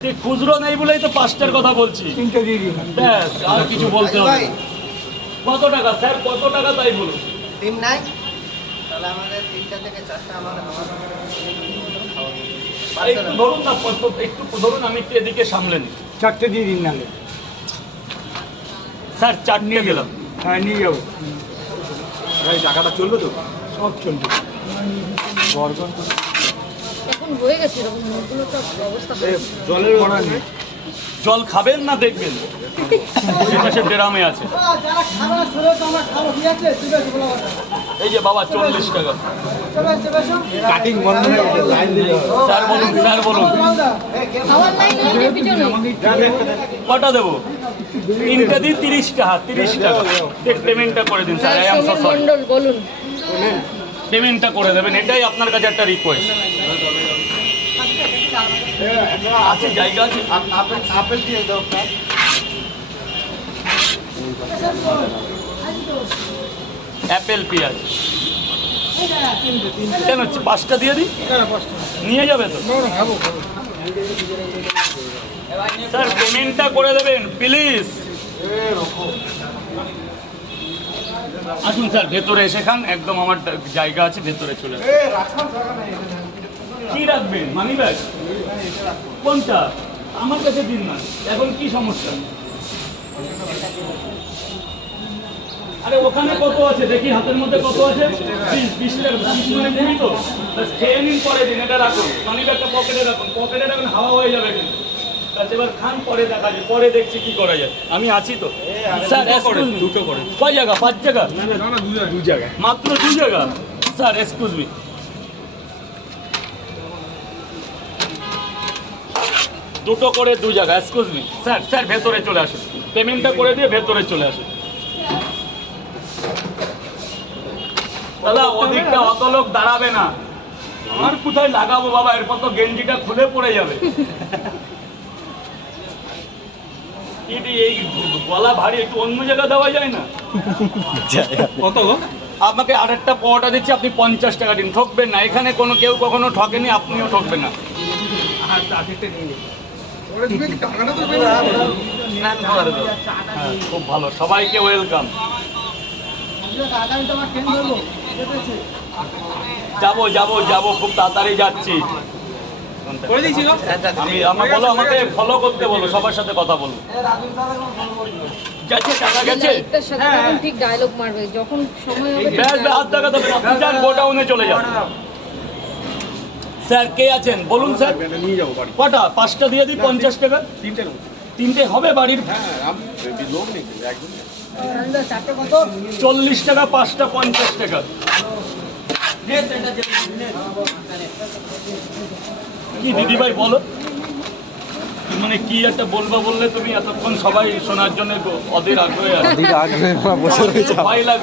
খুচরো নেই বলেই তো 5টার কথা বলছি। ব্যাস, আর কিছু বলতে হবে না। কত টাকা স্যার, কত টাকা তাই বলুন। ডিম নাই, তাহলে আমাদের 3টা থেকে 4টা একটু ধরুন না, একটু ধরুন, আমি একটু এদিকে সামলে নিই। 4টে দিয়ে দিন নালে। স্যার 4টে গেলাম। হ্যাঁ, নিয়ে যাবো। ভাই টাকাটা চলবে তো? সব চলবে। এখন হয়ে গেছে এরকম মুখগুলো তো অবস্থা জলের অর্ডার নেই। জল খাবেন না দেখবেন, এপাশে ড্রামে আছে। এই যে বাবা 40 টাকা। কাটিং বন্ধ হয়ে গেছে, লাইন দিতে হবে। স্যার বলুন, স্যার বলুন। খাওয়ার লাইন নেই পিছনে। কটা দেবো? 3টে দিন 30 টাকা, 30 টাকা। পেমেন্টটা করে দিন sir, I am so sorry. Mondal বলুন। পেমেন্টটা করে দেবেন, এটাই আপনার কাছে একটা রিকোয়েস্ট আছে। জায়গা আছে? আপেল দিয়ে দাও স্যার। অ্যাপেল পেঁয়াজ কেন 5টা দিয়ে দিই, নিয়ে যাবে তো? স্যার পেমেন্টটা করে দেবেন প্লিজ। আসুন স্যার, ভেতরে এসে খান, একদম আমার জায়গা আছে, ভেতরে চলে আসুন। কি রাখবেন? মানি ব্যাগ কোনটা? আমার কাছে দিন না, এখন কি সমস্যা? আরে ওখানে কত আছে দেখি, হাতের মধ্যে কত আছে? 20 টাকা, 20 মানে দেবি তো? খেয়ে নিন, পরে দিন। এটা রাখুন, মানি ব্যাগটা পকেটে রাখুন, পকেটে রাখুন, হাওয়া হয়ে যাবে কিন্তু। এবার খান, পরে দেখা যায়, পরে দেখছি কি করা যায়। আমি আছি তো স্যার। দুটো করে। কয় জায়গা? 5 জায়গা? না, দু জায়গায়। মাত্র 2 জায়গা? স্যার এক্সকিউজ মি, দুটো করে 2 জায়গা। এক্সকিউজ মি স্যার, স্যার ভেতরে চলে আসুন, পেমেন্টটা করে দিয়ে ভেতরে চলে আসুন। দাদা ওদিকটা অত লোক দাঁড়াবে না, আর কোথায় লাগাবো বাবা, এরপর তো গেঞ্জিটা খুলে পড়ে যাবে। এই গলা ভারী, একটু অন্য জায়গা দেওয়া যায় না? কত গো? আপনাকে আরেকটা পরোটা দিচ্ছি, আপনি 50 টাকা দিন। ঠকবেন না, এখানে কোনো কেউ কখনো ঠকেনি, আপনিও ঠকবেন না। হ্যাঁ, খুব ভালো, সবাইকে ওয়েলকাম। যাবো যাবো যাবো, খুব তাড়াতাড়ি যাচ্ছি। করে দিয়েছি গো। বলো, আমাকে ফলো করতে বলো, সবার সাথে কথা বলবো। গেছে টাকা গেছে? একটার সাথে তখন ঠিক ডায়লগ মারবে যখন সময় হবে। ব্যাস ব্যাস, হাত টাকা দেবেন, আপনি যান গোডাউনে চলে যান। স্যার কে আছেন বলুন স্যার। নিয়ে যাবো বাড়ি। কটা? 5টা দিয়ে দিই 50 টাকা। 3টে হবে বাড়ির? হ্যাঁ, আমি লোক নেই একদম। 40 টাকা 5টা, 50 টাকা। কি দিদি ভাই বলো, মানে কি একটা বলবা বললে তুমি, এতক্ষণ সবাই শোনার জন্য অধীর আগ্রহে আছে। বসে রয়েছে। ভয় লাগে।